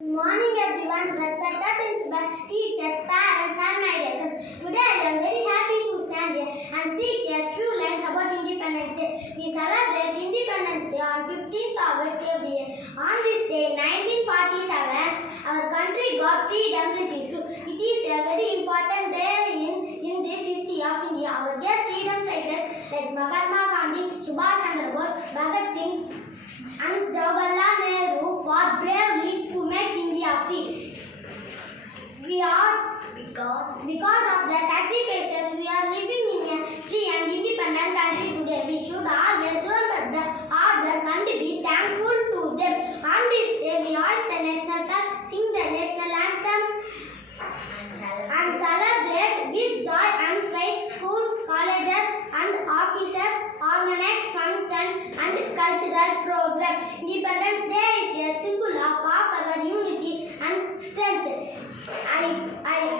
Good morning everyone, respected principal, teachers, parents and my dear friends. Today I am very happy to stand here and speak a few lines about Independence Day. We celebrate Independence Day on 15th August every year. On this day, 1947, our country got freedom British rule. It is a very important day in this history of India. Our dear freedom fighters like Mahatma Gandhi, Subhash Chandra Bose, Bhagat Singh and Jawaharlal Nehru fought bravely to make India free. Because of their sacrifices, we are living in a free and independent country today. We should always remember the hard work and be thankful to them. On this day, we hoist the national flag, sing the national anthem, and celebrate with joy and pride. Schools, colleges, and offices organize functions and cultural programs. Independence Day is a symbol of our unity and strength. I